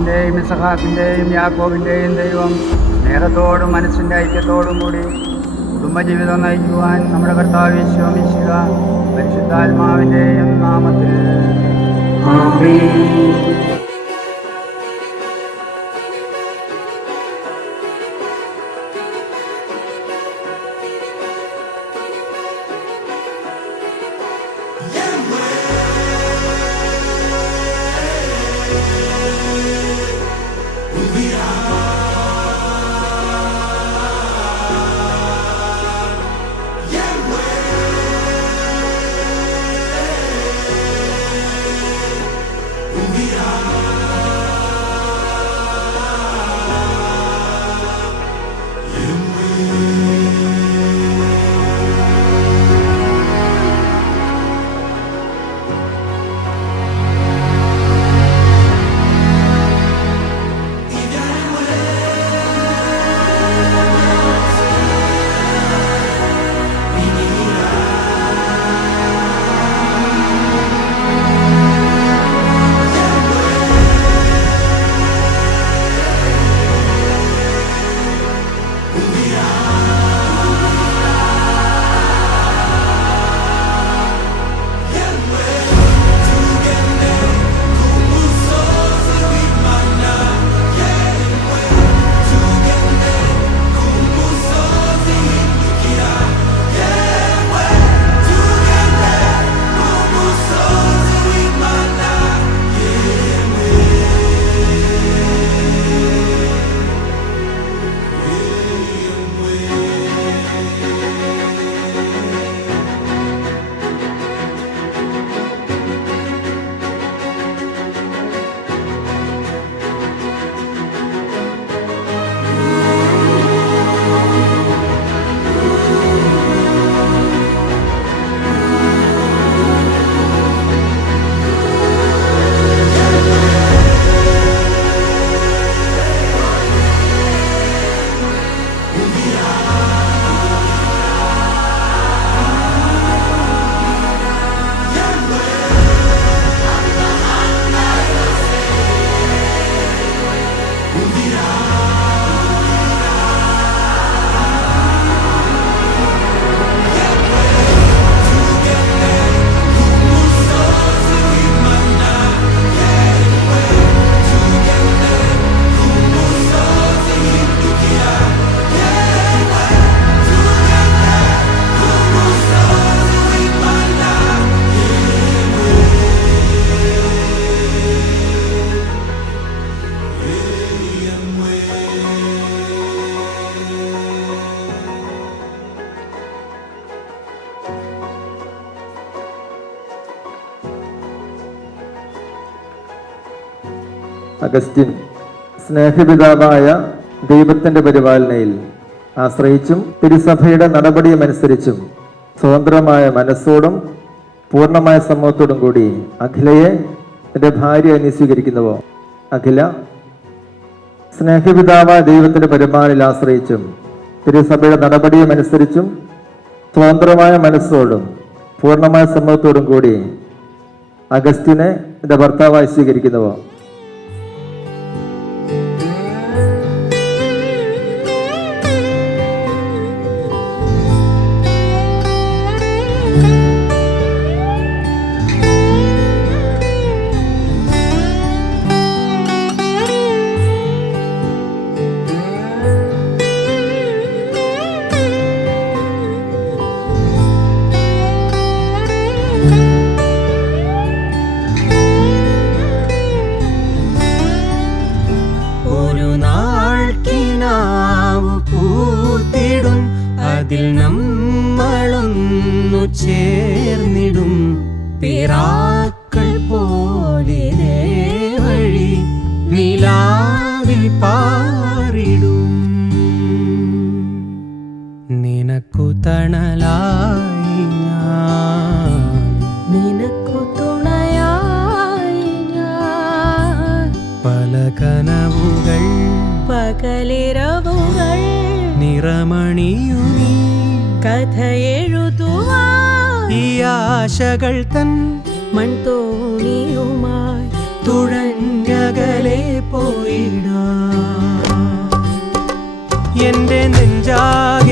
അബ്രഹാത്തിൻ്റെയും ഇസഹാക്കിൻ്റെയും യാക്കോബിൻ്റെയും ദൈവം സ്നേഹത്തോടും മനസ്സിൻ്റെ ഐക്യത്തോടും കൂടി കുടുംബജീവിതം നയിക്കുവാൻ നമ്മുടെ കർത്താവ് യേശു മിശിഹ പരിശുദ്ധാത്മാവിൻ്റെയും നാമത്തിൽ ആമേൻ. അഗസ്റ്റിൻ സ്നേഹപിതാവായ ദൈവത്തിന്റെ പരിപാലനയിൽ ആശ്രയിച്ചും തിരുസഭയുടെ നടപടിയുമനുസരിച്ചും സ്വതന്ത്രമായ മനസ്സോടും പൂർണ്ണമായ സമ്മതത്തോടും കൂടി അഖിലയെ എൻ്റെ ഭാര്യ എന്ന് സ്വീകരിക്കുന്നുവോ? അഖില സ്നേഹപിതാവായ ദൈവത്തിന്റെ പരിപാലനയിൽ ആശ്രയിച്ചും തിരുസഭയുടെ നടപടിയുമനുസരിച്ചും സ്വതന്ത്രമായ മനസ്സോടും പൂർണ്ണമായ സമ്മതത്തോടും കൂടി അഗസ്റ്റിനെ എൻ്റെ ഭർത്താവായി സ്വീകരിക്കുന്നുവോ? അതിൽ നമ്മളൊന്നു ചേർന്നിടും പിറാക്കൾ പോലെ വഴി നിലാവിൽ പാറിടും. നിനക്കു തണലായി ഞാൻ, നിനക്കു തുണയായി ഞാൻ, പല കനവുകൾ പകലിരവുകൾ നിറമണിയുമീ കഥയെഴുതുവാൻ ഈ ആശകൾ തൻ മൺതോണിയുമായി തുഴഞ്ഞകലെ പോയിടാം. എന്റെ നെഞ്ചാകെ